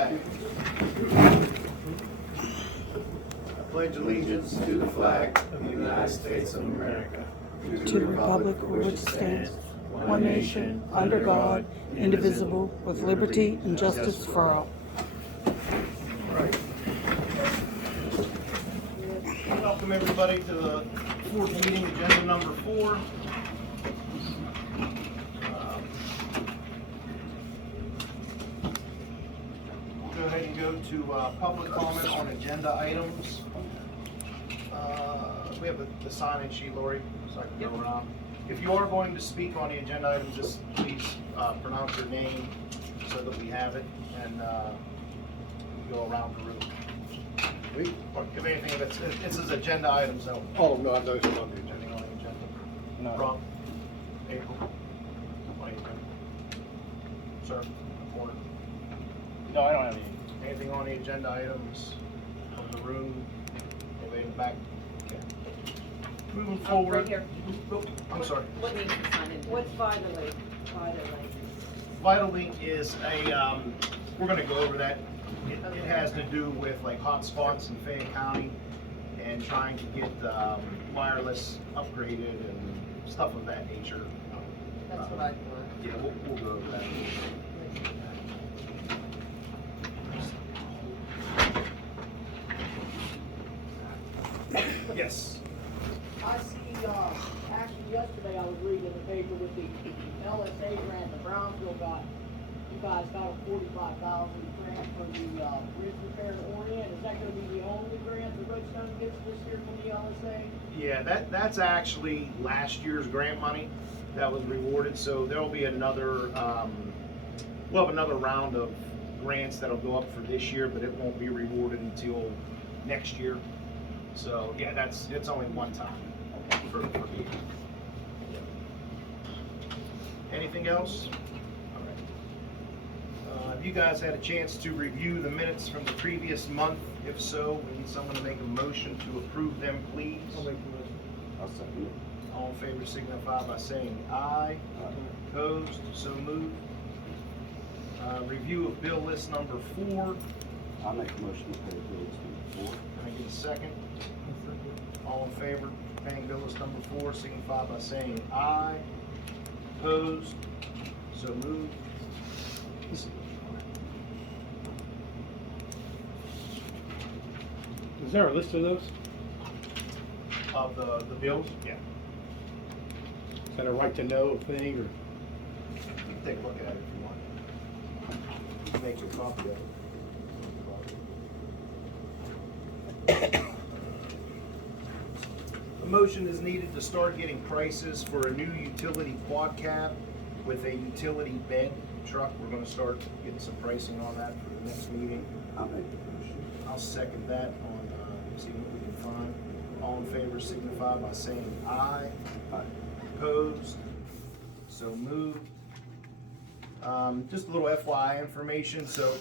I pledge allegiance to the flag of the United States of America, to the republic for which it stands, one nation, under God, indivisible, with liberty and justice for all. Welcome everybody to the fourth meeting, agenda number 4. We'll go ahead and go to public comment on agenda items. We have the sign-in sheet, Lori, so I can go around. If you are going to speak on the agenda items, just please pronounce your name so that we have it, and go around the room. Or if anything, it's his agenda items, though. Oh, no, I know it's on the agenda. Anything on the agenda? No. Rob? April? What do you think? Sir? Corner? No, I don't have any. Anything on the agenda items from the room? Anybody in the back? Okay. Moving forward. Right here. Oh, I'm sorry. What needs to sign in? What's Vitally? VitalLink is a, we're gonna go over that. It has to do with like hotspots in Fayette County and trying to get wireless upgraded and stuff of that nature. That's what I thought. Yeah, we'll go over that. Yes. I see, actually yesterday I was reading the paper with the LSA grant the Brownsville got. You guys got a $45,000 grant for the bridge repair to Orient. Is that gonna be the only grant that Redstone gets this year from the LSA? Yeah, that's actually last year's grant money that was rewarded, so there'll be another, we'll have another round of grants that'll go up for this year, but it won't be rewarded until next year. So, yeah, it's only one time for me. Anything else? All right. Have you guys had a chance to review the minutes from the previous month? If so, we need someone to make a motion to approve them, please. I'll make the motion. I'll second it. All in favor signify by saying aye. Opposed, so moved. Review of bill list number 4. I'll make a motion to pay bill list number 4. Can I get a second? All in favor paying bill list number 4 signify by saying aye. Opposed, so moved. Is there a list of those? Of the bills? Yeah. Is that a right to know thing or? You can take a look at it if you want. You can make your copy of it. A motion is needed to start getting prices for a new utility quad cab with a utility bed truck. We're gonna start getting some pricing on that for the next meeting. I'll make the motion. I'll second that on, see what we can find. All in favor signify by saying aye. Aye. Opposed, so moved. Just a little FYI information, so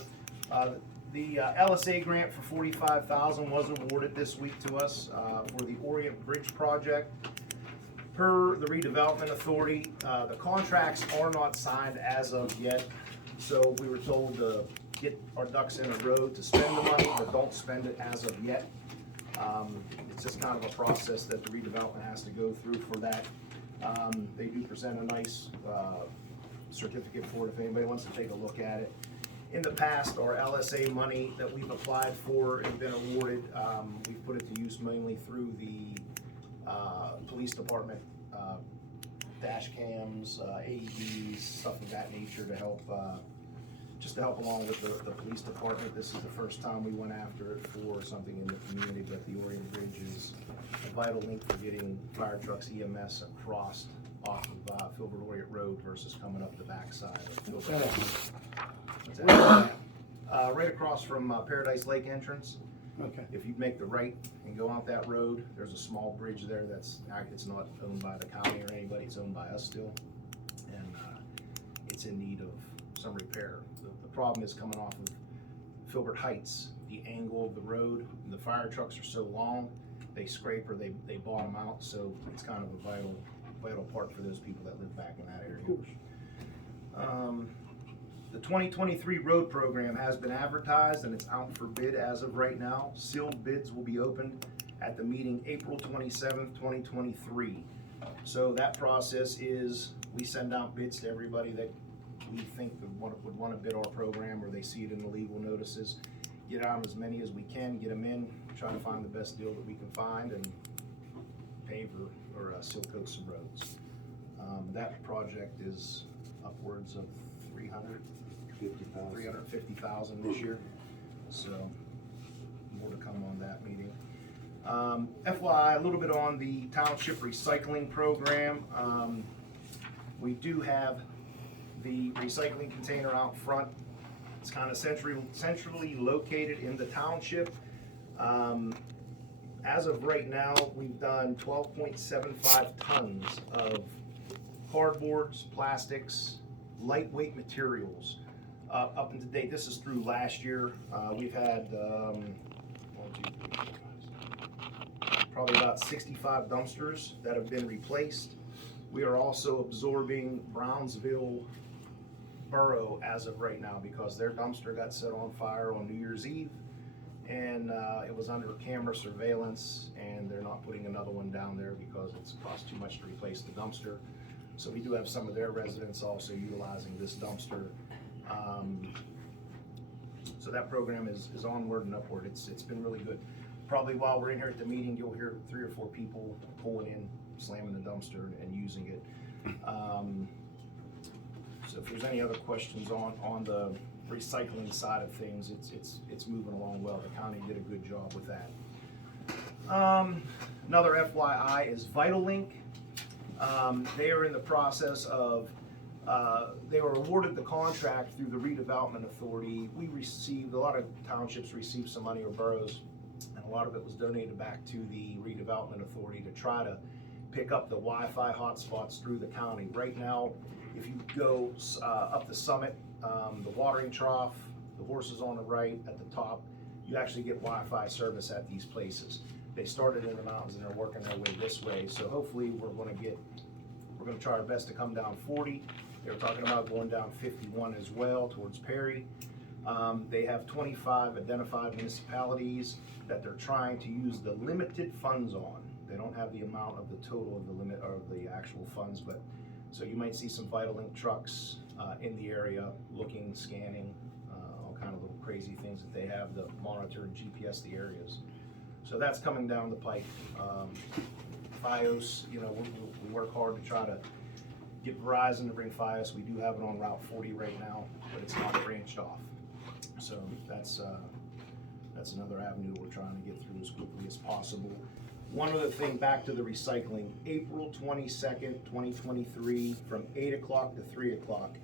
the LSA grant for $45,000 was awarded this week to us for the Orient Bridge project. Per the redevelopment authority, the contracts are not signed as of yet, so we were told to get our ducks in a row to spend the money, but don't spend it as of yet. It's just kind of a process that the redevelopment has to go through for that. They do present a nice certificate for it if anybody wants to take a look at it. In the past, our LSA money that we've applied for and been awarded, we've put it to use mainly through the police department, dash cams, AEDs, stuff of that nature to help, just to help along with the police department. This is the first time we went after it for something in the community, but the Orient Bridge is a vital link for getting fire trucks, EMS across off of Filbert Orient Road versus coming up the backside of Filbert. What's that? Right across from Paradise Lake entrance. Okay. If you make the right and go out that road, there's a small bridge there it's not owned by the county or anybody, it's owned by us still. And it's in need of some repair. The problem is coming off of Filbert Heights, the angle of the road, the fire trucks are so long, they scrape or they bottom out, so it's kind of a vital part for those people that live back in that area. The 2023 road program has been advertised and it's out for bid as of right now. Sealed bids will be opened at the meeting April 27th, 2023. So that process is, we send out bids to everybody that we think would want to bid our program, or they see it in the legal notices. Get out as many as we can, get them in, try to find the best deal that we can find, and pave or seal coat some roads. That project is upwards of 350,000 this year, so more to come on that meeting. FYI, a little bit on the township recycling program. We do have the recycling container out front. It's kind of centrally located in the township. As of right now, we've done 12.75 tons of cardboards, plastics, lightweight materials. Up to date, this is through last year. We've had probably about 65 dumpsters that have been replaced. We are also absorbing Brownsville Borough as of right now because their dumpster got set on fire on New Year's Eve, and it was under camera surveillance, and they're not putting another one down there because it's cost too much to replace the dumpster. So we do have some of their residents also utilizing this dumpster. So that program is onward and upward. It's been really good. Probably while we're in here at the meeting, you'll hear 3 or 4 people pulling in, slamming the dumpster and using it. So if there's any other questions on the recycling side of things, it's moving along well. The county did a good job with that. Another FYI is VitalLink. They are in the process of, they were awarded the contract through the redevelopment authority. We received, a lot of townships received some money, or boroughs, and a lot of it was donated back to the redevelopment authority to try to pick up the Wi-Fi hotspots through the county. Right now, if you go up the summit, the watering trough, the horses on the right at the top, you actually get Wi-Fi service at these places. They started in the mountains and they're working their way this way. So hopefully we're gonna try our best to come down 40. They were talking about going down 51 as well towards Perry. They have 25 identified municipalities that they're trying to use the limited funds on. They don't have the amount of the total of the limit of the actual funds, but so you might see some VitalLink trucks in the area looking, scanning, all kind of little crazy things that they have to monitor and GPS the areas. So that's coming down the pike. Fios, you know, we work hard to try to get Verizon to bring Fios. We do have it on Route 40 right now, but it's not branched off. So that's another avenue we're trying to get through as quickly as possible. One other thing, back to the recycling, April 22nd, 2023, from 8 o'clock to 3 o'clock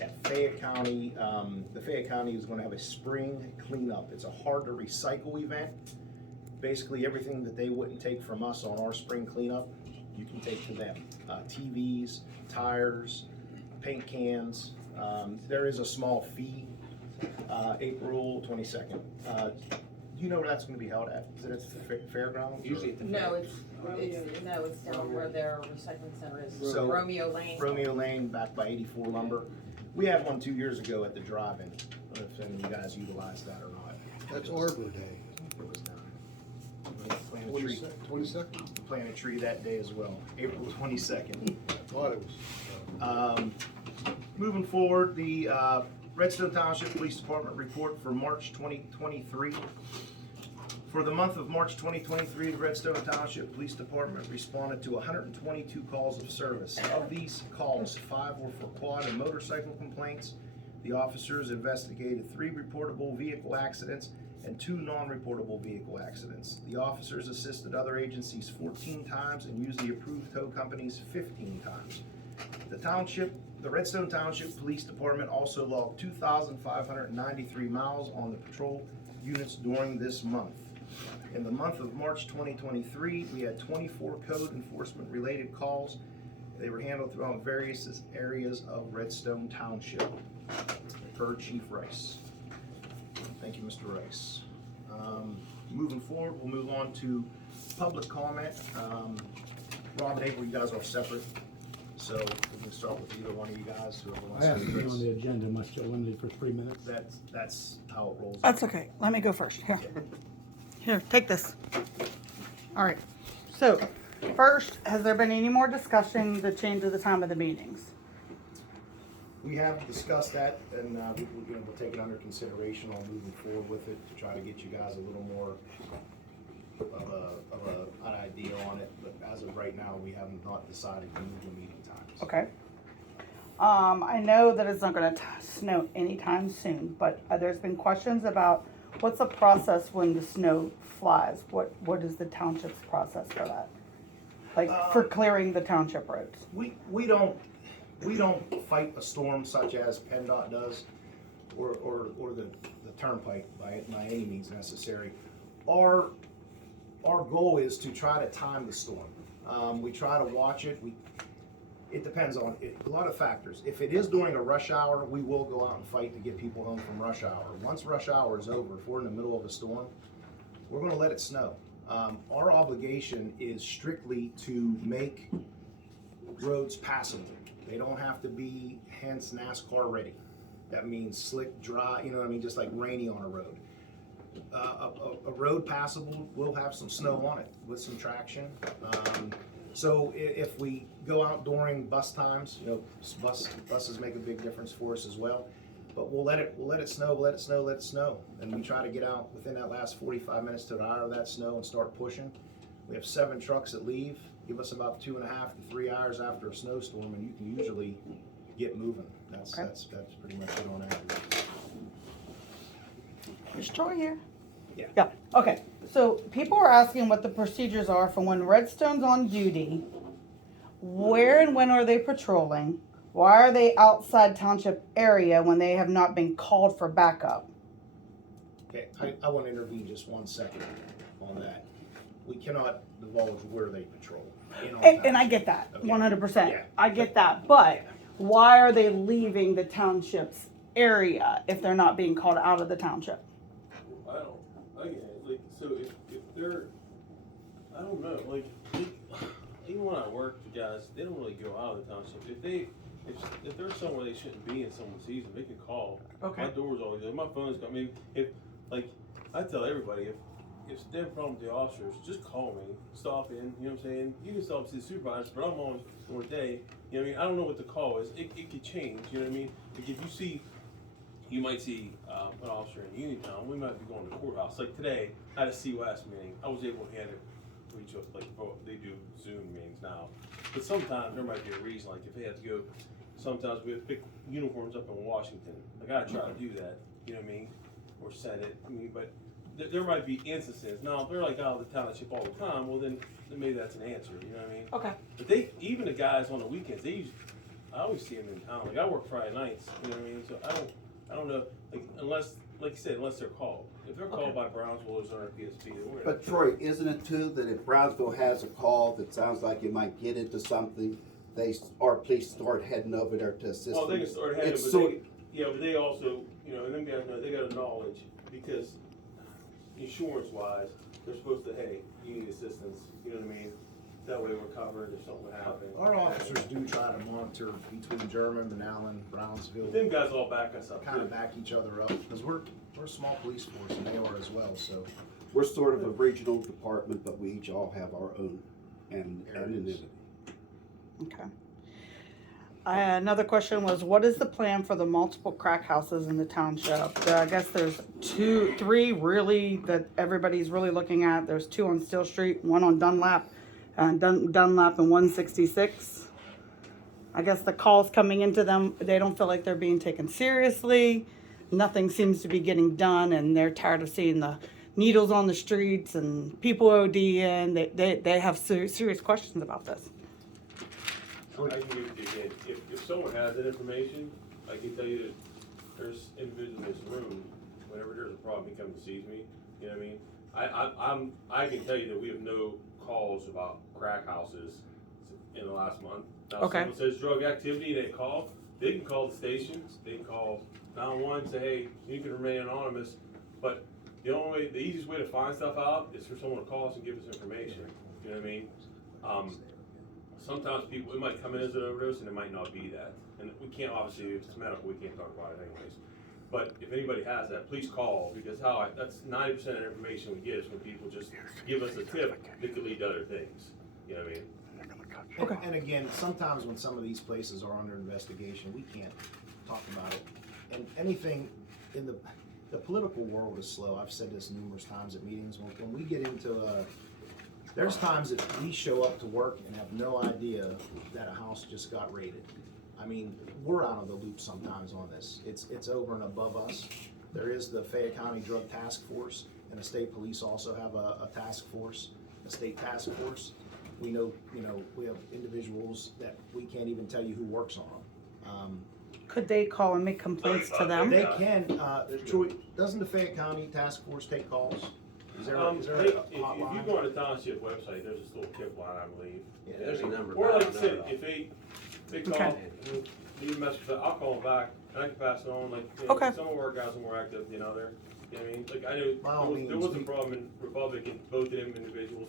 at Fayette County. The Fayette County is going to have a spring cleanup. It's a hard to recycle event. Basically everything that they wouldn't take from us on our spring cleanup, you can take to them. TVs, tires, paint cans. There is a small fee. April 22nd. Do you know where that's going to be held at? Is it at the fairgrounds? Usually at the No, it's down where their recycling center is, So, Romeo Lane. Romeo Lane, back by 84 Lumber. We had one 2 years ago at the drive-in. I don't know if any of you guys utilized that or not. That's Arbor Day. It was down. Plant a tree. 22nd? Plant a tree that day as well, April 22nd. I thought it was. Moving forward, the Redstone Township Police Department report for March 2023. For the month of March 2023, the Redstone Township Police Department responded to 122 calls of service. Of these calls, 5 were for quad and motorcycle complaints. The officers investigated 3 reportable vehicle accidents and 2 non-reportable vehicle accidents. The officers assisted other agencies 14 times and used the approved tow companies 15 times. The Redstone Township Police Department also logged 2,593 miles on the patrol units during this month. In the month of March 2023, we had 24 code enforcement related calls. They were handled throughout various areas of Redstone Township, per Chief Rice. Thank you, Mr. Rice. Moving forward, we'll move on to public comment. Rob and April, you guys are separate, so we'll can start with either one of you guys, whoever wants I have to be on to. the agenda, am I still limited for 3 minutes? That's how it rolls. That's okay. Let me go first. Here. Here, take this. All right. So, first, has there been any more discussion the change of the time of the meetings? We have discussed that, and we'll take it under consideration on moving forward with it to try to get you guys a little more of an idea on it. But as of right now, we have not decided to move the meeting times. Okay. I know that it's not going to snow anytime soon, but there's been questions about what's the process when the snow flies? What is the township's process for that? Like for clearing the township roads? We don't fight a storm such as PennDOT does, or the turnpike by any means necessary. Our goal is to try to time the storm. We try to watch it. It depends on a lot of factors. If it is during a rush hour, we will go out and fight to get people home from rush hour. Once rush hour is over, if we're in the middle of a storm, we're going to let it snow. Our obligation is strictly to make roads passable. They don't have to be, hence NASCAR ready. That means slick, dry, you know what I mean, just like rainy on a road. A road passable will have some snow on it with some traction. So if we go out during bus times, you know, buses make a big difference for us as well. But we'll let it snow, and we try to get out within that last 45 minutes to an hour of that snow and start pushing. We have 7 trucks that leave. Give us about 2.5 to 3 hours after a snowstorm, and you can usually get moving. That's pretty much it on average. Is Troy here? Yeah. Yeah, okay. So people are asking what the procedures are for when Redstone's on duty. Where and when are they patrolling? Why are they outside township area when they have not been called for backup? Okay, I want to intervene just 1 second on that. We cannot divulge where they patrol. And I get that, Okay. 100%. Yeah. I get that, but why are they leaving the township's area if they're not being called out of the township? So if they're, I don't know, like, even when I work, the guys, they don't really go out of the township. If there's somewhere they shouldn't be and someone sees them, they can call. Okay. My door's always open, my phone's got me. I tell everybody, if they have a problem with the officers, just call me, stop in, you know what I'm saying? You can stop to the supervisor, but I'm on for a day, you know what I mean? I don't know what the call is, it could change, you know what I mean? Like you might see an officer in Uniontown, we might be going to the courthouse. Like today, I had a COS meeting, I was able to hand it, reach up, they do Zoom meetings now. But sometimes there might be a reason, like if they have to go, sometimes we have to pick uniforms up in Washington. Like I try to do that, you know what I mean? Or send it, but there might be instances. Now, if they're like out of the township all the time, well then maybe that's an answer, you know what I mean? Okay. But even the guys on the weekends, I always see them in town. Like I work Friday nights, you know what I mean? So I don't know, like unless, like you said, unless they're called. If they're called by Brownsville or PSP or whatever. But Troy, isn't it too that if Brownsville has a call that sounds like it might get into something, our police start heading over there to assist Well, they them? can start heading, It's but they also, you know, and them guys know, they got a knowledge, because insurance-wise, they're supposed to, hey, you need assistance, you know what I mean? That way we're covered if something would happen. Our officers do try to monitor between German, Benallen, Brownsville, But them guys all back us up kind too. of back each other up, because we're a small police force, and they are as well, so. We're sort of a regional department, but we each all have our own anonymity. Okay. Another question was, what is the plan for the multiple crack houses in the township? I guess there's 3 really that everybody's really looking at. There's 2 on Steel Street, 1 on Dunlap, Dunlap and 166. I guess the calls coming into them, they don't feel like they're being taken seriously. Nothing seems to be getting done, and they're tired of seeing the needles on the streets and people ODing. They have serious questions about this. I can give it to you again. If someone has that information, I can tell you that there's individuals in this room, whenever there's a problem, he comes and sees me, you know what I mean? I can tell you that we have no calls about crack houses in the last month. Now, if Okay. someone says drug activity, they can call the stations, they can call 911, say, hey, you can remain anonymous, but the easiest way to find stuff out is for someone to call us and give us information, you know what I mean? sometimes people, it might come in as an overdose and it might not be that. And we can't, obviously, if it's medical, we can't talk about it anyways. But if anybody has that, please call, because that's 90% of the information we get is when people just give us a tip that could lead to other things. You know what I mean? And again, sometimes when some of these places are under investigation, we can't talk about it. And anything in the political world is slow. I've said this numerous times at meetings. When we get into there's times that we show up to work and have no idea that a house just got raided. I mean, we're out of the loop sometimes on this. It's over and above us. There is the Fayette County Drug Task Force, and the state police also have a task force, a state task force. We know, we have individuals that we can't even tell you who works on them. Could they call and make complaints to them? They can, Troy, doesn't the Fayette County Task Force take calls? Is there a If you hotline? go on the Township website, there's this little tip line, I believe. Yeah, There's a number. Or but I like I don't said, know. if they call, Okay. leave a message, I'll call them back, and I can pass it on, like, Okay. some of our guys are more active, they're, you know what I mean? Like, I By all know, there was a means. problem in Republic, and both of them individuals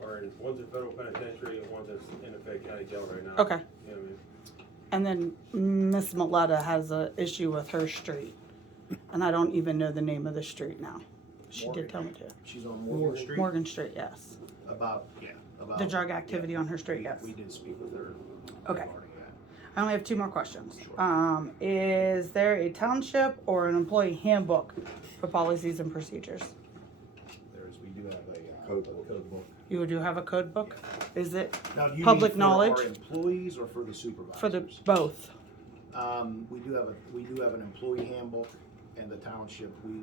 are in, one's in federal penitentiary, and one's in the Fayette County jail right now. Okay. You know what I mean? And then Miss Maletta has a issue with her street, and I don't even know the name of the street now. She did tell me to. She's on Morgan Street? Morgan Street, yes. About The drug activity on her street, yes. We did speak with her Okay. regarding that. I only have two more questions. Sure. Is there a township or an employee handbook for policies and procedures? We do have a Code code book. You do have a code book? Is it Now, do you Public mean for knowledge? our employees or for the supervisors? for the both? We do have an employee handbook, and the township, we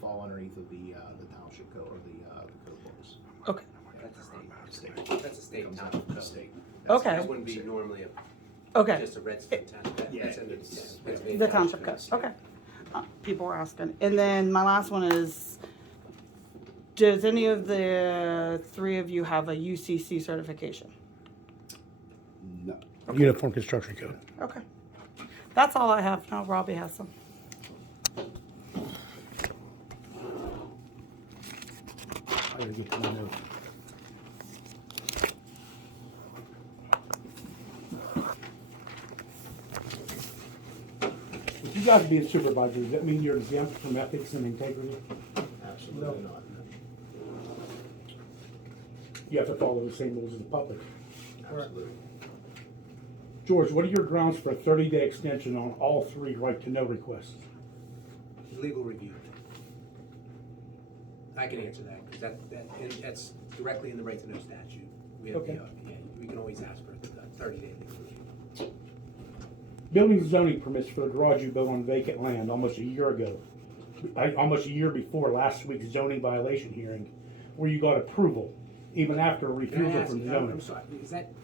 fall underneath of the township code, or the code books. Okay. That's a state. State. That's a state Comes township out of the code. state. Okay. That wouldn't be normally Okay. just a Redstone township. Yeah, That's under it's- Pennsylvania The township code. Okay. People were asking. And then my last one is, does any of the three of you have a UCC certification? No. Uniform Construction Code. Okay. That's all I have. Now Robbie has some. I gotta get to my notes. If you guys being supervisors, does that mean you're exempt from ethics and integrity? Absolutely not. You have to follow the same rules as the public. Absolutely. George, what are your grounds for a 30-day extension on all three right-to-know requests? Legal review. I can answer that, because and that's directly in the right to know statute. We have, Okay. yeah, we can always ask for a 30-day legal review. Building and zoning permits for the garage you built on vacant land almost a year ago. Almost a year before last week's zoning violation hearing, where you got approval, even after a Can I refusal ask, from I'm zoning. sorry,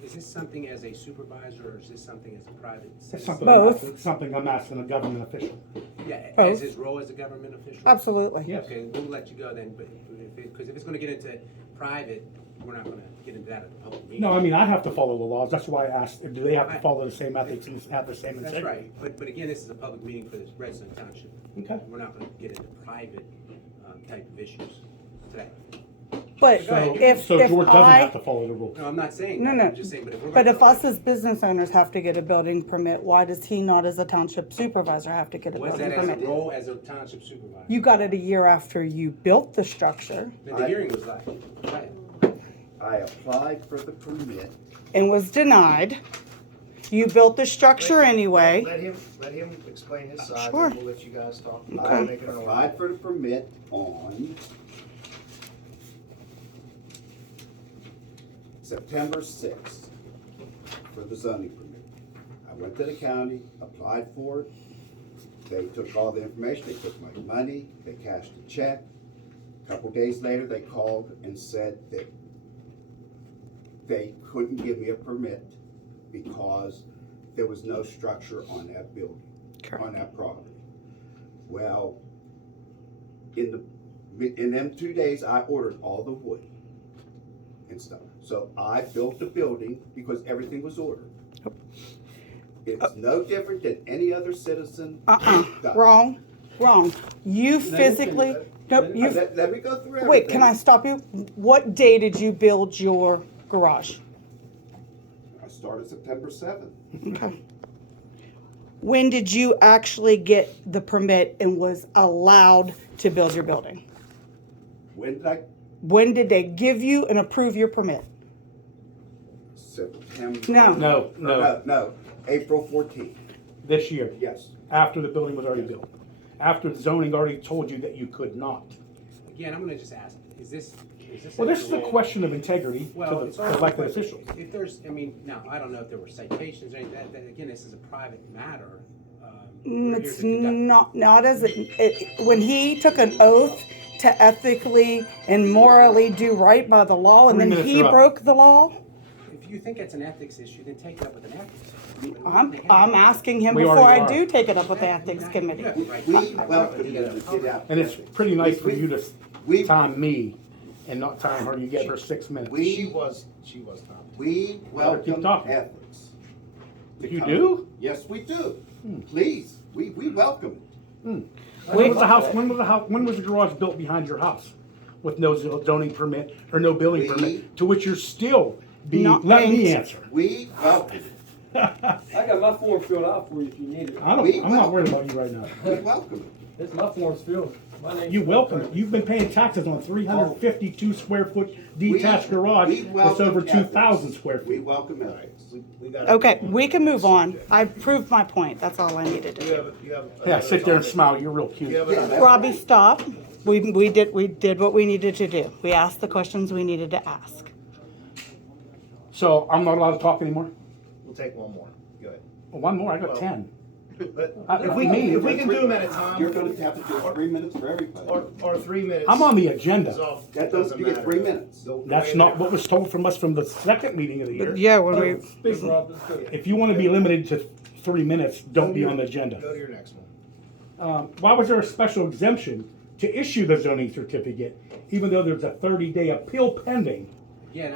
is this something as a supervisor, or is this something as a private That's citizen? something I'm asking a government official. Yeah, Both. as his role as a government official? Absolutely. Yes. Okay, we'll let you go then, but because if it's gonna get into private, we're not gonna get into that at the public meeting. No, I mean, I have to follow the laws. That's why I asked, do they have to follow the same ethics and have the same That's integrity? right, but again, this is a public meeting for this Redstone Township. Okay. We're not gonna get into private, type of issues today. But Go ahead. if So George doesn't have I, to follow the rules. No, I'm not saying No, that, no. I'm just saying, but if we're but gonna. if us as business owners have to get a building permit, why does he not as a township supervisor have to get a Was building that as a permit? role as a township supervisor? You got it a year after you built the structure The hearing was like, right. I applied for the permit. and was denied. You built the structure anyway. Let him explain his side, Sure. and we'll let you guys talk. Okay. I'll make it an order. Applied for the permit on September 6th for the zoning permit. I went to the county, applied for it. They took all the information, they took my money, they cashed a check. A couple days later, they called and said that they couldn't give me a permit because there was no structure on that building, on that property. Well, in them 2 days, I ordered all the wood and stuff. So I built the building because everything was ordered. It's no different than any other citizen. does. Wrong. You physically, no, you, Let me go through everything. wait, can I stop you? What day did you build your garage? started September 7th. Okay. When did you actually get the permit and was allowed to build your building? When did I? When did they give you and approve your permit? September. No. No, April 14th. This year, Yes. after the building was already built. After the zoning already told you that you could not. Again, I'm gonna just ask, is this? Well, this is a question of integrity Well, to it's the all elected question. officials. If there's, I mean, now, I don't know if there were citations or anything, again, this is a private matter. We're here It's to conduct- not as, when he took an oath to ethically and morally do right by the law and 3 then minutes he are up. broke the law, If you think it's an ethics issue, then take it up with an ethics. I'm asking him We before already I are. do take it up with the ethics committee. We welcome you to get out. And it's pretty nice for you to We- time me and not time her. You gave her 6 minutes. She was not. We welcome talking. ethics. to You come. do? Yes, we do. Please, we welcome it. When was the house, when was the garage built behind your house? With no zoning permit or no building We- permit, to which you're still being, Not let me paying- answer. We welcome it. I got my form filled out for you if you need it. I'm not worried about you right now. We welcome it. It's my form's filled. My name's- You welcome it. You've been paying taxes on 352 square foot detached garage we that's over welcome 2,000 square We feet. welcome ethics. We got. Okay, we can move on. I proved my point. That's all I needed to do. You have. Yeah, sit there and smile. You're real cute. You have Yeah, another- that's- Robbie, stop. We did what we needed to do. We asked the questions we needed to ask. So I'm not allowed to talk anymore? We'll take one more. Go ahead. Well, one more, I got Well, 10. But If we can do them at a time. You're gonna have to do 3 minutes for everybody. Or 3 minutes. I'm on the is agenda. all- That doesn't you get matter. 3 minutes. The That's way not that- what was told from us from the second meeting of the year. Yeah, when we, Speak, Rob, let's go. If you want to be limited to 3 minutes, don't be on the agenda. Go to your next one. Why was there a special exemption to issue the zoning certificate, even though there's a 30-day appeal pending? Again,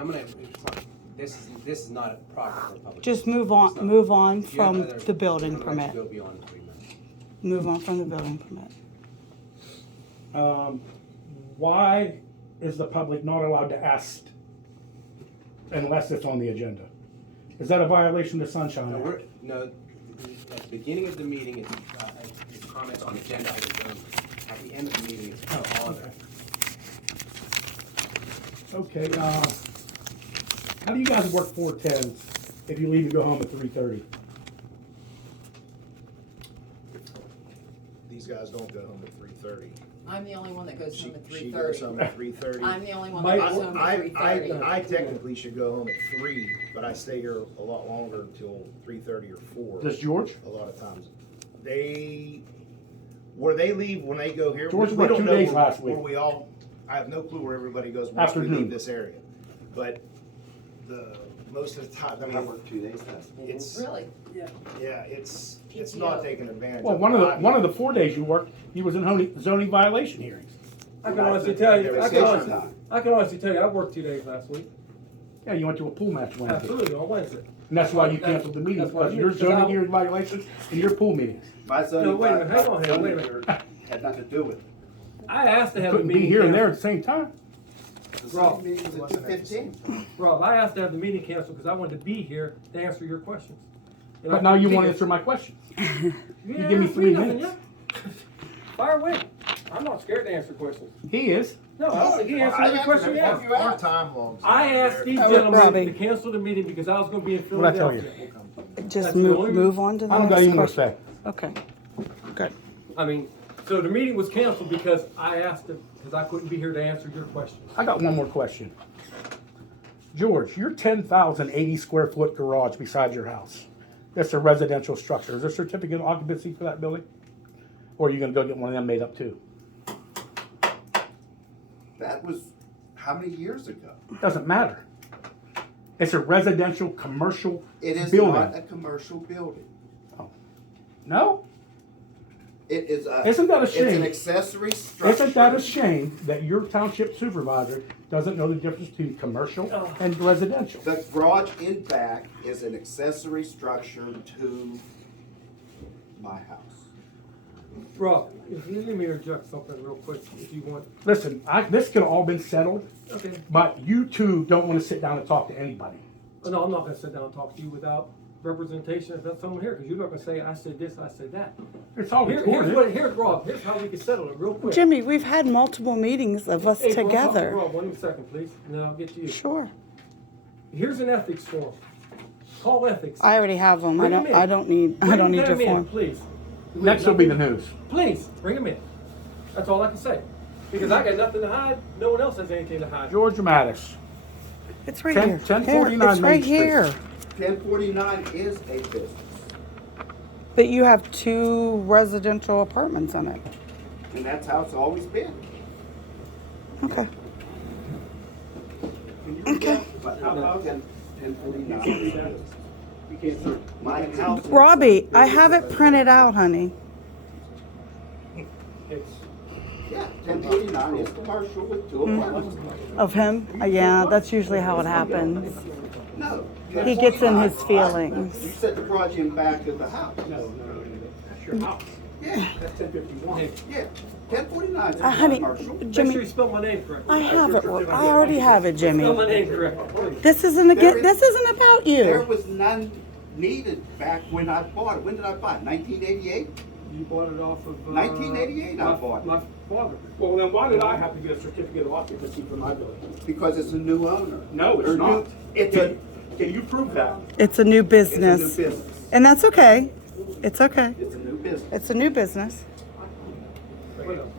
this is not a proper for public. just move It's on, not. move on You have from other- the building I'm gonna let you permit. Go beyond 3 minutes. Move on from the building permit. Why is the public not allowed to ask unless it's on the agenda? Is that a violation of the Sunshine No, Act? at the beginning of the meeting, it's comments on agenda items only. At the end of the meeting, it's all other. Okay, how do you guys work 4/10s if you leave and go home at 3:30? These guys don't go home at 3:30. I'm the only one that goes home at She 3:30. goes home at 3:30. I'm the only one Mike- that goes home at 3:30. I technically should go home at 3, but I stay here a lot longer until 3:30 or 4. Does George? A lot of times. Where they leave when they go here. George we worked don't 2 know days where- last where week. we all, I have no clue where everybody goes once we Afternoon. leave this area. But most of the time, I I mean, worked 2 days last week. it's, Really? yeah, it's not taking advantage Well, of. one of the 4 days you worked, he was in zoning violation hearings. I can honestly tell you, There I was can session honestly, time. I can honestly tell you, I worked 2 days last week. Yeah, you went to a pool match Wednesday. Absolutely, on Wednesday. And that's why you canceled the meeting, That's why because I your did, 'cause zoning I- hearing violations and your pool meetings. My zoning. No, wait a minute, hang on here, zoning wait a minute. Had nothing to do with it. I asked to have a Couldn't meeting. be here and there at canceled. the same time. The Rob. zoning meeting was at 2:15. Rob, I asked to have the meeting canceled because I wanted to be here to answer your questions. And But I now you couldn't won't be answer my questions. here. you Yeah, give me ask 3 nothing minutes. yet. Fire away. I'm not scared to answer questions. He is. No, I don't think he answered every question you asked. Our time logs. I asked these Oh, gentlemen Robbie. to cancel the meeting because I was gonna be in What'd I tell you? Philadelphia. Just That's the only- move on to the I don't got any next more to question. say. Okay, good. I mean, so the meeting was canceled because I asked it, because I couldn't be here to answer your questions. I got one more question. George, your 10,080 square foot garage beside your house, that's a residential structure. Is there a certificate of occupancy for that building? Or are you gonna go get one of them made up too? That was how many years ago? Doesn't matter. It's a residential, commercial It is building. not a commercial building. No? It is a. Isn't that a It's shame? an accessory structure. Isn't that a shame that your township supervisor doesn't know the difference between commercial and residential? The garage in back is an accessory structure to my house. Rob, if you let me interject something real quick, if you want. Listen, this could have all been settled, Okay. but you two don't want to sit down and talk to anybody. Oh, no, I'm not gonna sit down and talk to you without representation if that's someone here, because you're not gonna say, I said this, I said that. It's all recorded. Here's Rob, here's how we can settle it real quick. Jimmy, we've had multiple meetings of us Hey, together. Rob, 1 second, please, and then I'll get to you. Sure. Here's an ethics form. Call ethics. I already have them. Bring 'em in. I don't need Bring your them in, form. Please. Next will be the news. Please, bring them in. That's all I can say. Because I got nothing to hide, no one else has anything to hide. George Mattis. It's right 10 here. 1049 It's right Main Street. here. 1049 is a business, But you have 2 residential apartments in it. and that's how it's always been. Okay. Can you Okay. read that? But how about 1049 is a business? You can't say, my house. is- Robbie, I have it printed out, honey. It's, Yeah, 1049 is commercial with 2 apartments. Of him? Yeah, that's usually how it happens. No. He gets in his 1049, feelings. You set the garage in back of the house. No, that's your house. Yeah, That's 1051. yeah. 1049 is Honey, commercial. make sure you Jimmy, spell my name correctly. I have it. I already have it, Spell my Jimmy. name correctly, please. This isn't about There you. was none needed back when I bought it. When did I buy it? 1988? You bought it off of, 1988 I bought it. My father. Well, then why did I have to get a certificate of occupancy for my building? Because it's a new owner. No, it's Or not. new- It's a, Can you prove that? It's a new it's a new business. business. And that's okay. It's okay. It's a new business. It's a new business.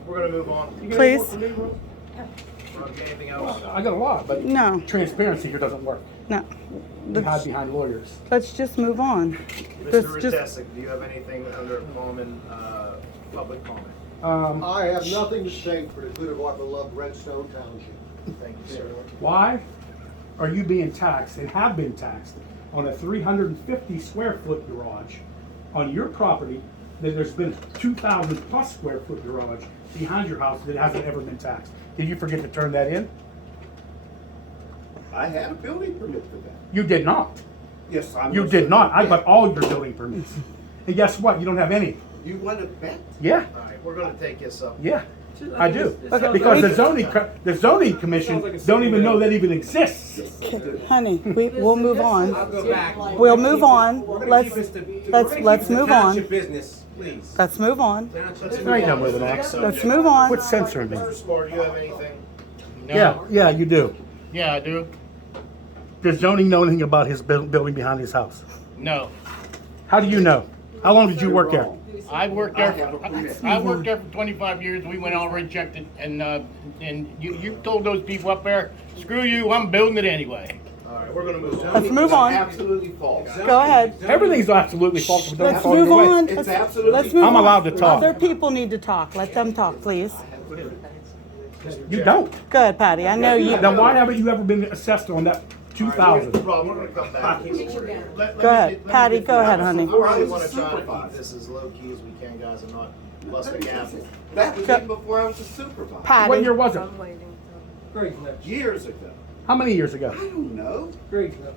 We're gonna move on. You got Please. any more for me, Ron? Anything else? I got a lot, but No, transparency here doesn't work. no. You hide Let's, behind lawyers. let's just move on. Mr. Let's just, Rudesick, do you have anything under common, public comment? I have nothing to say for the good of our beloved Redstone Township. Thank you, sir. Why are you being taxed and have been taxed on a 350 square foot garage on your property? Then there's been a 2,000 plus square foot garage behind your house that hasn't ever been taxed. Did you forget to turn that in? I had a building permit for that. You did not. Yes, I'm. You did not. I got all your building permits. And guess what? You don't have any. You want to bet? Yeah, All right, we're gonna take this up. yeah, I do. Okay, Because we- the zoning commission don't even know that even exists. honey, we'll move on. I'll go back. We'll move on. We're gonna Let's, keep this to- we're let's gonna let's keep this to move on. township business, please. Let's move on. I ain't done with that. Let's move on. Quit censoring me. Mr. Spar, do you have anything? Yeah, you do. Yeah, I do. Does zoning know anything about his building behind his house? No. How do you know? How long did you work there? I worked there. I have a permit. I worked there for 25 years. We went all rejected, and you told those people up there, "Screw you! I'm building it anyway." All right, we're gonna move on. Let's move on. Absolutely false. Go ahead. Everything's absolutely false. But don't Let's call move your way. on. It's Let's, absolutely- let's move I'm on. allowed to talk. Other people need to talk. Let them talk, please. You don't. Go ahead, Patty. I know you. Then why haven't you ever been assessed on that 2,000? Rob, we're gonna come back. Go ahead. Patty, go ahead, honey. I really I was wanna a try to supervisor. keep this as low key as we can, guys, and not bust the gap. That was even before I was a supervisor. What Patty. year was it? Greg's next. Years ago. How many years ago? I don't know. Greg's next.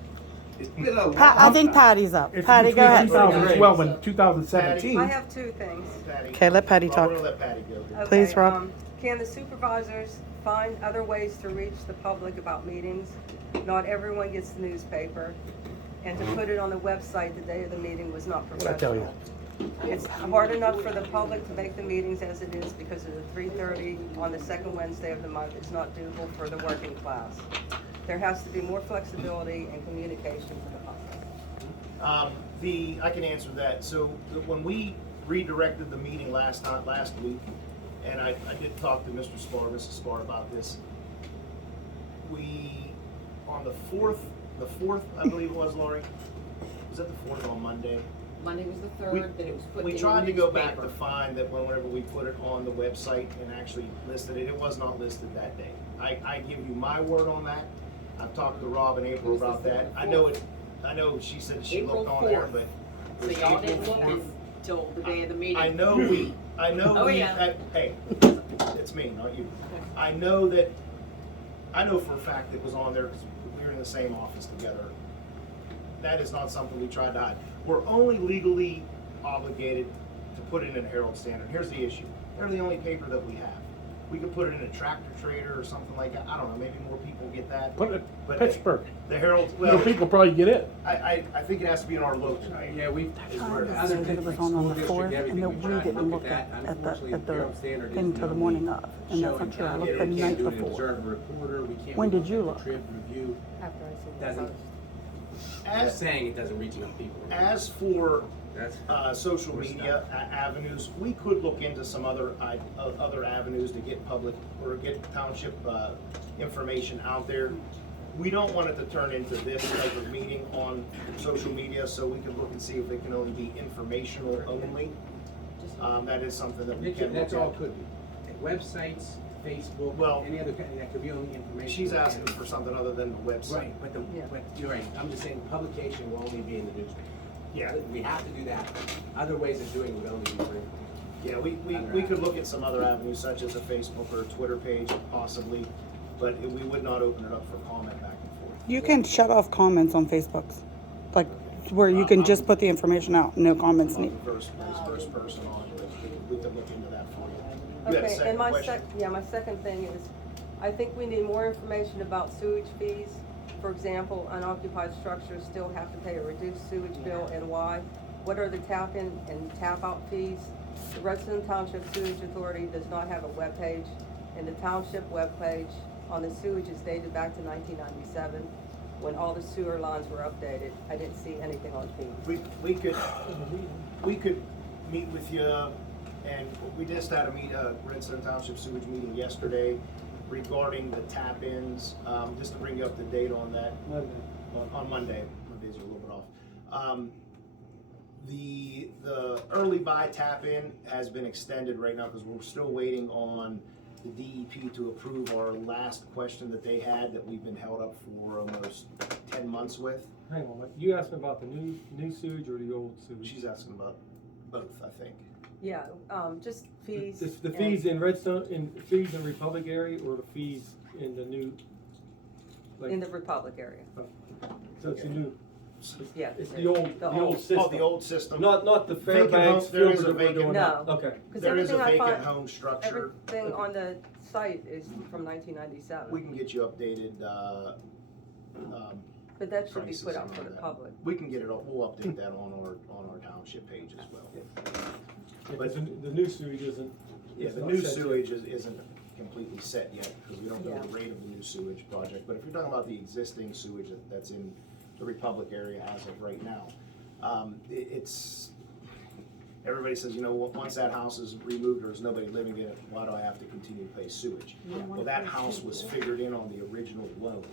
It's been a long I think time. Patty's up. It's Patty, go between ahead. 2012 and 2017. I have 2 things. Patty. Okay, let Patty Rob, talk. We're gonna let Patty go. Okay, Please, Rob. Can the supervisors find other ways to reach the public about meetings? Not everyone gets the newspaper, and to put it on the website the day of the meeting was not What'd I tell you? professional. It's hard enough for the public to make the meetings as it is because of the 3:30 on the second Wednesday of the month is not doable for the working class. There has to be more flexibility and communication for the public. I can answer that. So when we redirected the meeting last week, and I did talk to Mr. Mrs. Spar about this. We, on the fourth, I believe it was, Laurie, was that the 4th on Monday? Monday was the We- 3rd, that it was put in We the tried to go back to newspaper. find that whenever we put it on the website and actually listed it, it was not listed that day. I give you my word on that. I've talked to Rob and April It was about the that. 4th. I know she said she April looked on there, 4th. but. So y'all didn't look until the day of the meeting. I know Oh, we, yeah. hey, it's me, not you. I know for a fact it was on there because we were in the same office together. That is not something we tried to hide. We're only legally obligated to put it in a Herald Standard. Here's the issue. They're the only paper that we have. We could put it in a tractor trailer or something like that. I don't know, maybe more people get that. Put it But in Pittsburgh. The Herald, More well, people probably get it. I think it has to be in our local. Yeah, we've, Is where it other It was districts, on school the district, fourth, and everything, then we we try to didn't look look at that. at Unfortunately, the Durham standard is into the no morning of, and that's showing not true. I time. looked We the can't night do an before. observer reporter, we can't. When did you look look? at the trib review, After I see the doesn't, post. just As, saying it doesn't reach enough people. as for That's, social media avenues, we could look into some other avenues to get public or get township information out there. We don't want it to turn into this type of meeting on social media, so we can look and see if it can only be informational only. That is something that we can look that's all at. could be. Websites, Facebook, Well, any other kind, that could be only information. She's asking for something other than the website. Right, but but you're right, I'm just saying publication will only be in the newspaper. Yeah. We have to do that. Other ways of doing it would only be for. Yeah, we could look at some other avenues such as a Facebook or a Twitter page possibly, but we would not open it up for comment back and forth. You can shut off comments on Facebooks, like where you can just put the information out, no comments I'm needed. not the first person on it, but we could look into that for you. You had a Okay, second and my question? my second thing is, I think we need more information about sewage fees. For example, unoccupied structures still have to pay a reduced sewage bill, and why? What are the tap-in and tap-out fees? The Redstone Township Sewage Authority does not have a webpage, and the township webpage on the sewage is dated back to 1997, when all the sewer lines were updated. I didn't see anything on fees. We could meet with you, and we just had a Redstone Township sewage meeting yesterday regarding the tap-ins, just to bring you up to date on that. On Monday. Mondays are a little bit off. The early buy tap-in has been extended right now because we're still waiting on the DEP to approve our last question that they had that we've been held up for almost 10 months with. Hang on, Mike. You asking about the new sewage or the old sewage? She's asking about both, I think. Yeah, just fees. The fees in Redstone, fees in Republic area, or the fees in the new? Like, In the Republic area. so it's a new. Yeah. It's the old system. Oh, the old system. Not the Vacant Fairbanks. home- there is Filbert a that we're vacant- doing now. No. Okay. There is a everything I vacant find- home structure. Everything on the site is from 1997. We can get you updated, But that should be prices put out and for all the that. public. We can get it, we'll update that on our township page as well. Yeah, But- 'cause the new sewage isn't. Yeah, it's the not new set yet. sewage isn't completely set yet, because we don't know the Yeah. rate of the new sewage project, but if you're talking about the existing sewage that's in the Republic area as of right now, it's, everybody says, once that house is removed, or there's nobody living in it, why do I have to continue to pay sewage? Well, that house was figured in on the original loan,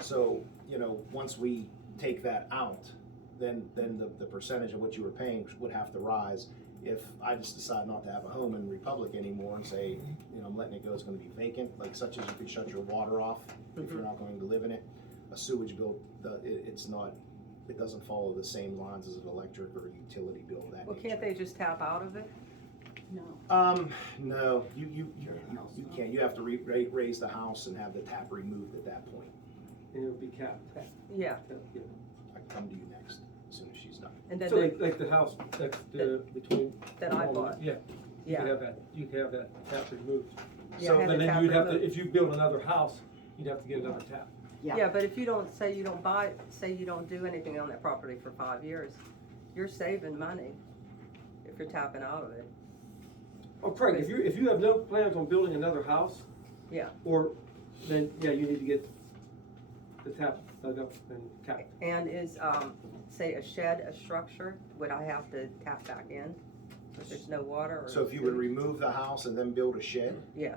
so, once we take that out, then the percentage of what you were paying would have to rise. If I just decide not to have a home in Republic anymore and say, I'm letting it go, it's gonna be vacant, like such as you could shut your water off if you're not going to live in it. A sewage bill, it doesn't follow the same lines as an electric or a utility bill of that Well, nature. can't they just tap out of it? No, you can't. You have to raise the house and have the tap removed at that point. And it'll be capped. Yeah. I can come to you next, as soon as she's done. And then So they, like the house that's between. that I bought. Yeah. You Yeah. could have that. You could have that tap removed. Yeah, So have but the then tap you'd have to, removed. if you build another house, you'd have to get another tap. Yeah, but if you don't, say you don't do anything on that property for 5 years, you're saving money if you're tapping out of it. Oh, Craig, if you have no plans on building another house, Yeah. or then yeah, you need to get the tap dug up and capped. And is, say a shed, a structure, would I have to tap back in if there's no water or? So if you would sewage? remove the house and then build a shed, Yeah,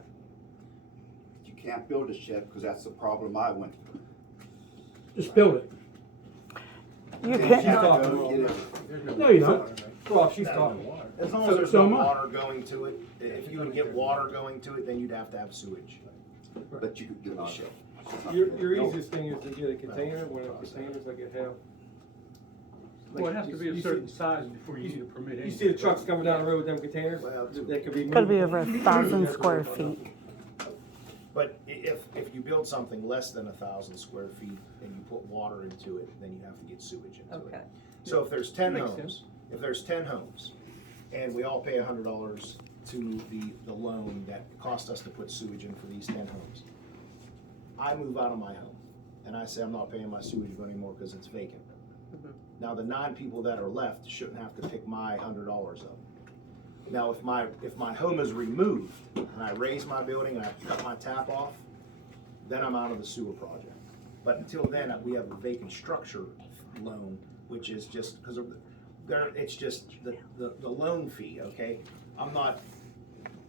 You can't build a shed because that's the problem I went through. Just build it. You Then can't, have to talking go get it. No, you're not. Well, she's talking. as long So- as there's so no am I. water going to it, if you would get water going to it, then you'd have to have sewage. But you could do not. Your easiest thing is to get a container, one of the containers like you have. Well, it has to be a You certain see- size before you need a permit. You see the trucks coming down the road with them containers? Well, That could be. could be moved. over 1,000 square feet. But if you build something less than 1,000 square feet and you put water into it, then you have to get sewage into it. okay. So if there's 10 Makes homes, and we all pay $100 to the loan that cost us to put sewage in for these 10 homes. I move out of my home and I say I'm not paying my sewage bill anymore because it's vacant. Now the 9 people that are left shouldn't have to pick my $100 up. Now if my home is removed and I raise my building and I cut my tap off, then I'm out of the sewer project. But until then, we have a vacant structure loan, which is just because of it's just the loan fee, okay? I'm not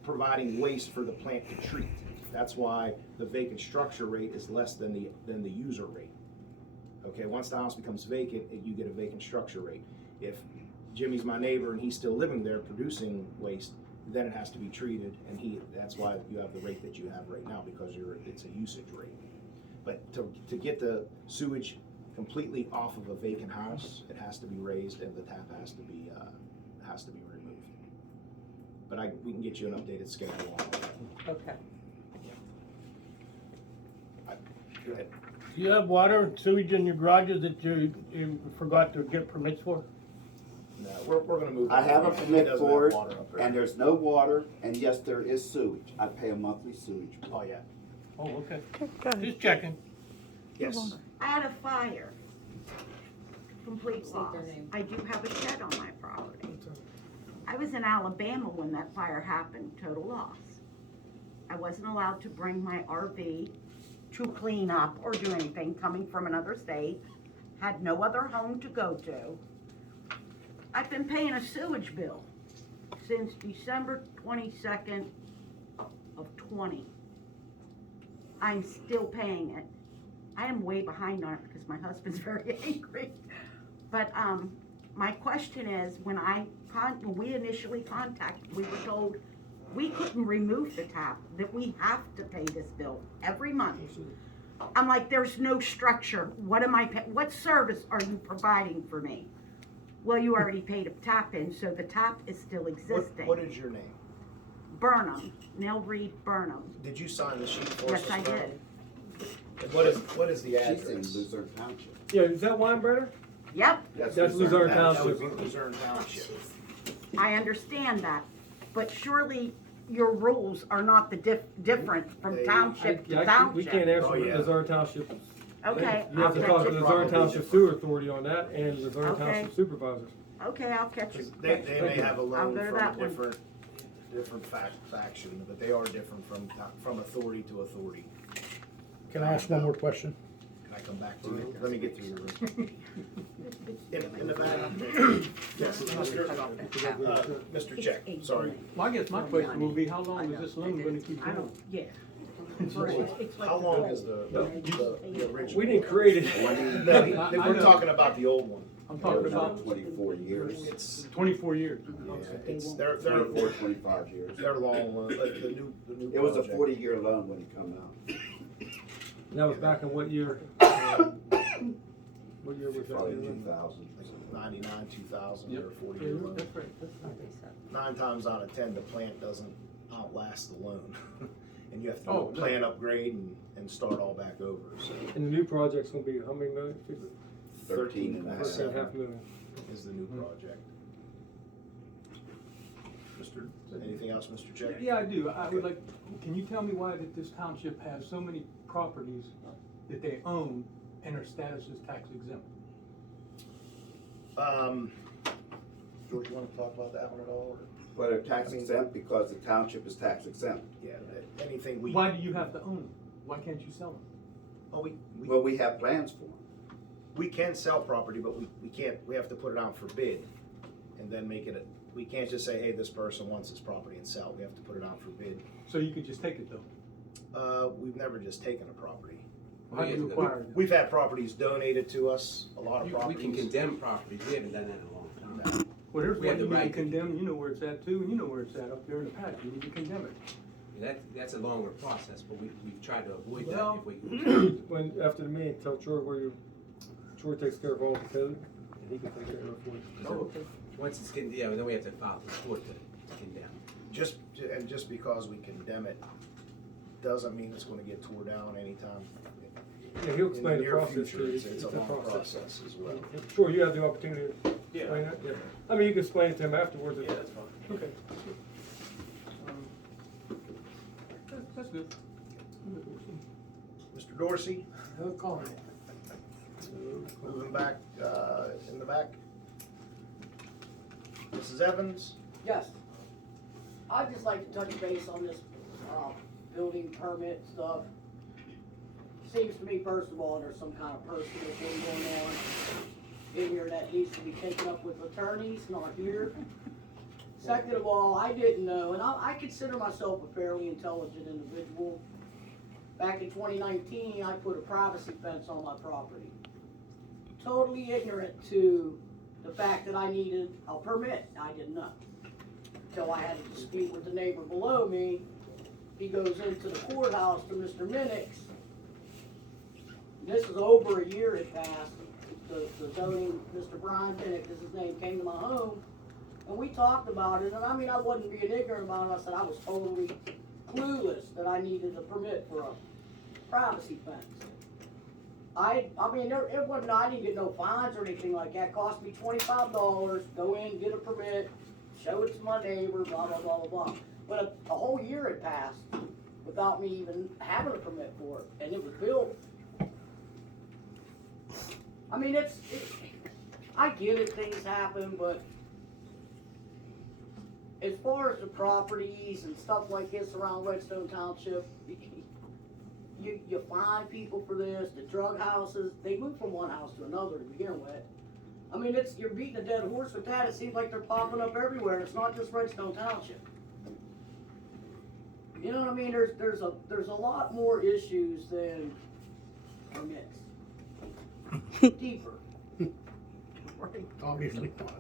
providing waste for the plant to treat. That's why the vacant structure rate is less than the user rate. Okay, once the house becomes vacant, you get a vacant structure rate. If Jimmy's my neighbor and he's still living there producing waste, then it has to be treated, and that's why you have the rate that you have right now, because it's a usage rate. But to get the sewage completely off of a vacant house, it has to be raised and the tap has to be removed. But we can get you an updated schedule on that. Okay. Go ahead. Do you have water and sewage in your garages that you forgot to get permits for? No, we're gonna move I on. have a He permit doesn't for have it, water up there. and there's no water, and yes, there is sewage. I pay a monthly sewage bill. Oh, yeah. Oh, okay. Go ahead. Just checking. Yes. I had a fire. Complete State loss. their name. I do have a shed on my property. I was in Alabama when that fire happened, total loss. I wasn't allowed to bring my RV to clean up or do anything, coming from another state. Had no other home to go to. I've been paying a sewage bill since December 22nd of 20. I'm still paying it. I am way behind on it because my husband's very angry. But my question is, when we initially contacted, we were told we couldn't remove the tap, that we have to pay this bill every month. I'm like, there's no structure. What service are you providing for me? Well, you already paid a tap in, so the tap is still existing. What is your name? Burnham, Nell Reed Burnham. Did you sign the sheet for us? Yes, I did. And what is the She's in address? Luzerne Township. Yeah, is that Weinberger? Yep, That's Luzerne That Township. would be Luzerne Township. I understand that, but surely your rules are not the different from township to We township. can't answer Oh, yeah. Luzerne Township. Okay, You I'll have to catch talk to it. Luzerne Township Sewer Authority on that and Luzerne Okay. Township Supervisors. Okay, I'll catch it. They may have a I'll loan go to from that a one. different faction, but they are different from authority to authority. Can I ask one more question? Can I come back to you? Let me get through your in the back. Yes, Mr. Check, sorry. Well, I guess my question will be, how long is this loan gonna keep I going? don't, yeah. How long is the original? We didn't create it. No, I we're know. talking about the old one. I'm talking about 24 years. It's, 24 years. they're 24, 25 years. they're long, the new It was a project. 40-year loan when it come out. That was back in what year? What year was that? Probably 2000. 99, 2000, Yep. or 40 year loan. That's right, that's right. 9 times out of 10, the plant doesn't outlast the loan. And you have to do Oh, a no. plant upgrade and start all back over, so. And the new project's gonna be how many million? 13 and a half. 13.5 million. Is the new project. Anything else, Mr. Check? Yeah, I do. I would like, can you tell me why that this township has so many properties that they own and their status is tax exempt? George, you wanna talk about that one at all, or? But they're tax exempt because the township is tax exempt. Yeah, anything we. Why do you have to own them? Why can't you sell them? Oh, Well, we have plans for them. we can sell property, but we can't, we have to put it out for bid and then make it we can't just say, hey, this person wants this property and sell. We have to put it out for bid. So you could just take it though? We've never just taken a property. How do you acquire it? We've had properties donated to us, a lot of We properties. can condemn properties, we haven't done that in a long time. Well, here's We what have you the need to right to- condemn, you know where it's at too, and you know where it's at up there in the patch, you need to condemn it. That's a longer process, but we've tried to avoid that Well- if we can. When, after the meeting, tell Troy Troy takes care of all the code, and he can take care of it for you. Oh, okay. Once it's condemned, then we have to file the court to condemn. Just because we condemn it doesn't mean it's gonna get tore down anytime. Yeah, he'll In explain the near process future. to you. It's a long process as well. Sure, you have the opportunity to explain that, yeah. I mean, you can explain it to him afterwards. Yeah, that's fine. Okay. That's good. Mr. Dorsey, No comment. moving back, in the back. Mrs. Evans, Yes. I'd just like to touch base on this, building permit stuff. Seems to me, first of all, there's some kind of personal thing going on in here that needs to be taken up with attorneys, not here. Second of all, I didn't know, and I consider myself a fairly intelligent individual. Back in 2019, I put a privacy fence on my property. Totally ignorant to the fact that I needed a permit. I didn't know. Until I had a dispute with the neighbor below me. He goes into the courthouse to Mr. Minix. This is over a year had passed. The zoning, Mr. Brian Minix is his name, came to my home. And we talked about it, and I mean, I wasn't being ignorant about it. I said I was totally clueless that I needed a permit for a privacy fence. I mean, it wasn't, I didn't get no fines or anything like that. It cost me $25, go in, get a permit, show it to my neighbor, blah, blah, blah, blah, blah. But a whole year had passed without me even having a permit for it, and it was built. I mean, I get it, things happen, but as far as the properties and stuff like this around Redstone Township, you find people for this, the drug houses, they move from one house to another to begin with. I mean, you're beating a dead horse with that. It seems like they're popping up everywhere, and it's not just Redstone Township. You know what I mean? There's a lot more issues than permits. Deeper. Obviously not.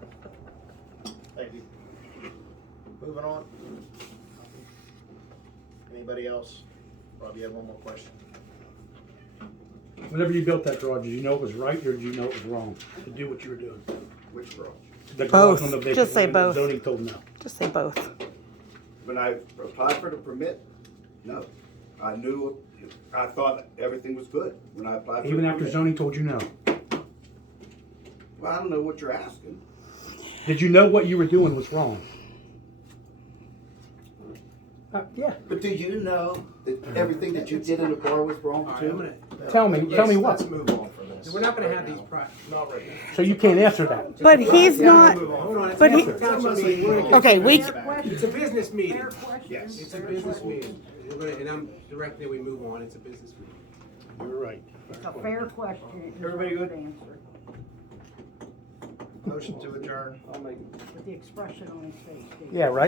thank you. Moving on. Anybody else? Probably have one more question. Whenever you built that garage, did you know it was right or did you know it was wrong to do what you were doing? Which garage? The garage Both. on the vacant Just say land that both. Zoning told no. Just say both. When I applied for the permit, no. I thought everything was good when I applied for Even the after permit. zoning told you no. Well, I don't know what you're asking. Did you know what you were doing was wrong? Yeah. But do you know that everything that you did in the bar was wrong too? Tell me what. Let's move on from this. We're not gonna have these Not right now. So you can't answer that. But he's not, Hold on, it's but a he, township meeting. We're gonna okay, we, It's a business meeting. Yes. It's a business meeting. And I'm directing that we move on. It's a business meeting. You're right. It's a fair question. It Everybody deserves good? an answer. Motion to adjourn. With the expression on his face. Steve. Yeah, right.